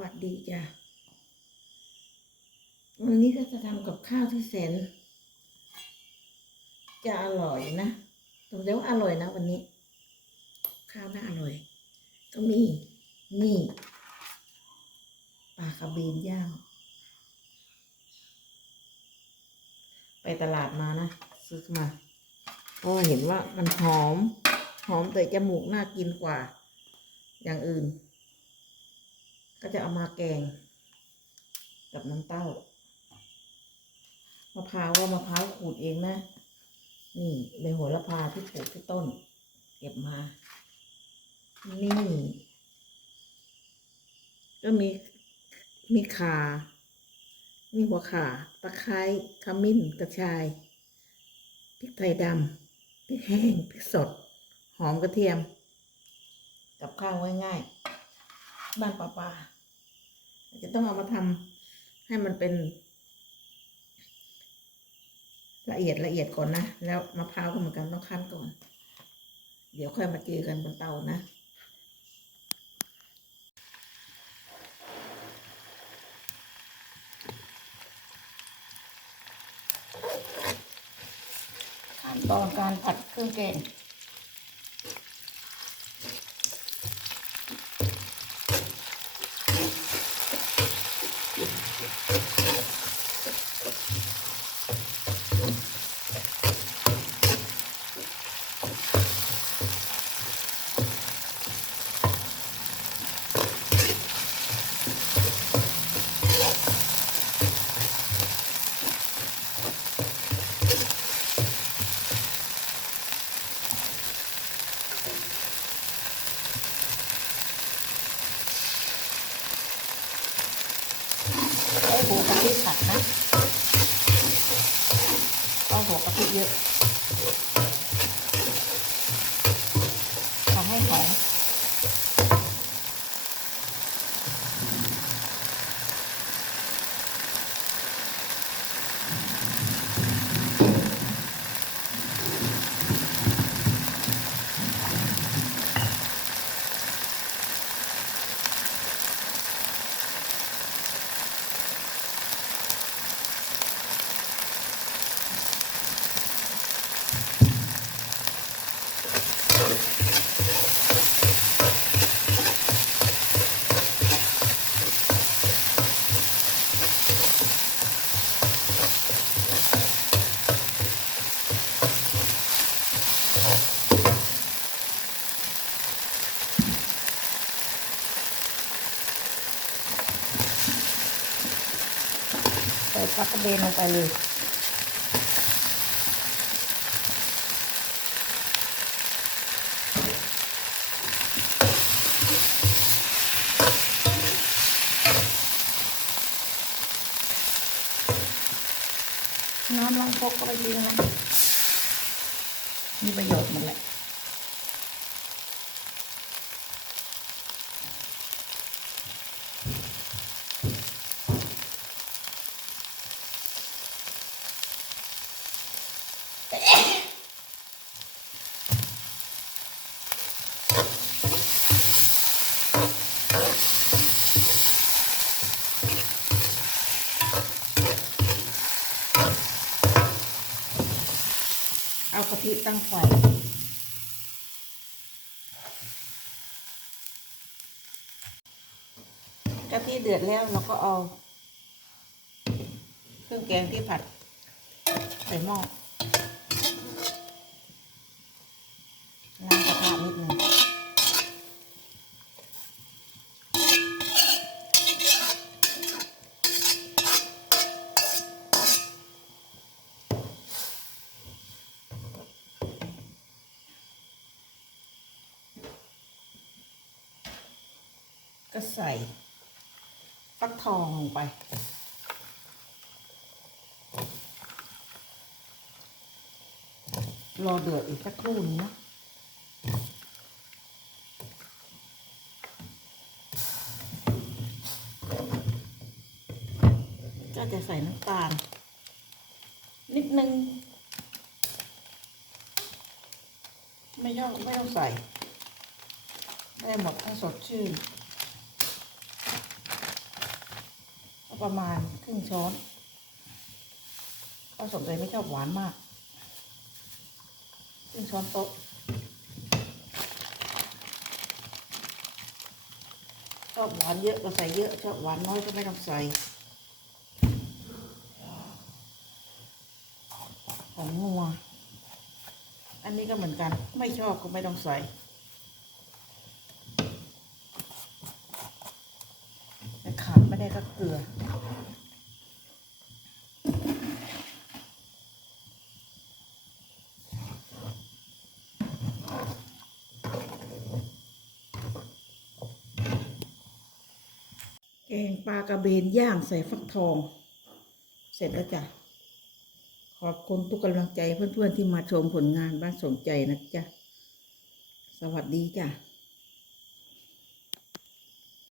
วัสดีจ้ะ วันนี้ก็จะทำกับข้าวที่แสน จะอร่อยนะตรงเดียวอร่อยนะวันนี้ ข้าวน่าอร่อย ก็มีนี่ปลากระเบนย่าง ไปตลาดมานะ ซื้อมาเพราะเห็นว่ามันหอม หอมแต่จมูกน่ากินกว่า อย่างอื่น ก็จะเอามาแกง กับน้ำเต้ามะพร้าวว่ามะพร้าวขูดเองนะ นี่ใบโหระพาที่ปลูกที่ต้น เก็บมา นี่ ก็มีมีขามีหัวขาตะไคร้ขมิ้นกระชายพริกไทยดำพริกแห้งพริกสด หอมกระเทียม กับข้าวง่ายๆ บ้านป้าป้าจะต้องเอามาทำให้มันเป็น ละเอียดละเอียดก่อนนะ แล้วมะพร้าวก็เหมือนกันต้องคั้นก่อน เดี๋ยวค่อยมาเจอกันบนเตานะขั้นตอนการผัดเครื่องแกง ใช้หัวกะทิผัดนะต้องหัวกะทิเยอะ ส่ปลากระเบนลงไปเลยน้ำล้างพกก็ไปทิ้งนะมีประโยชน์หมดแหละ เอากะทิตั้งไฟกะทิเดือดแล้วเราก็เอา เครื่องแกงที่ผัดใส่หม้อล้างกระทะนิดหนึ่ง ก็ใส่ฟักทองลงไป รอเดือดอีกสักครู่นึงนะก็จะใส่น้ำตาล นิดนึง ไม่ย่องไม่ต้องใส่ ได้หมดให้สดชื่น ประมาณครึ่งช้อนก็สมใจไม่ชอบหวานมาก ครึ่งช้อนโต๊ะชอบหวานเยอะก็ใส่เยอะ ชอบหวานน้อยก็ไม่ต้องใส่ของงัว อันนี้ก็เหมือนกัน ไม่ชอบก็ไม่ต้องใส่ แต่ขาดไม่ ได้ก็เกลือ แกงปลากระเบนย่างใส่ฟักทอง เสร็จแล้วจ้ะ ขอบคุณทุกกำลังใจเพื่อนๆที่มาชมผลงานบ้านสมใจนะจ๊ะ สวัสดีจ้ะ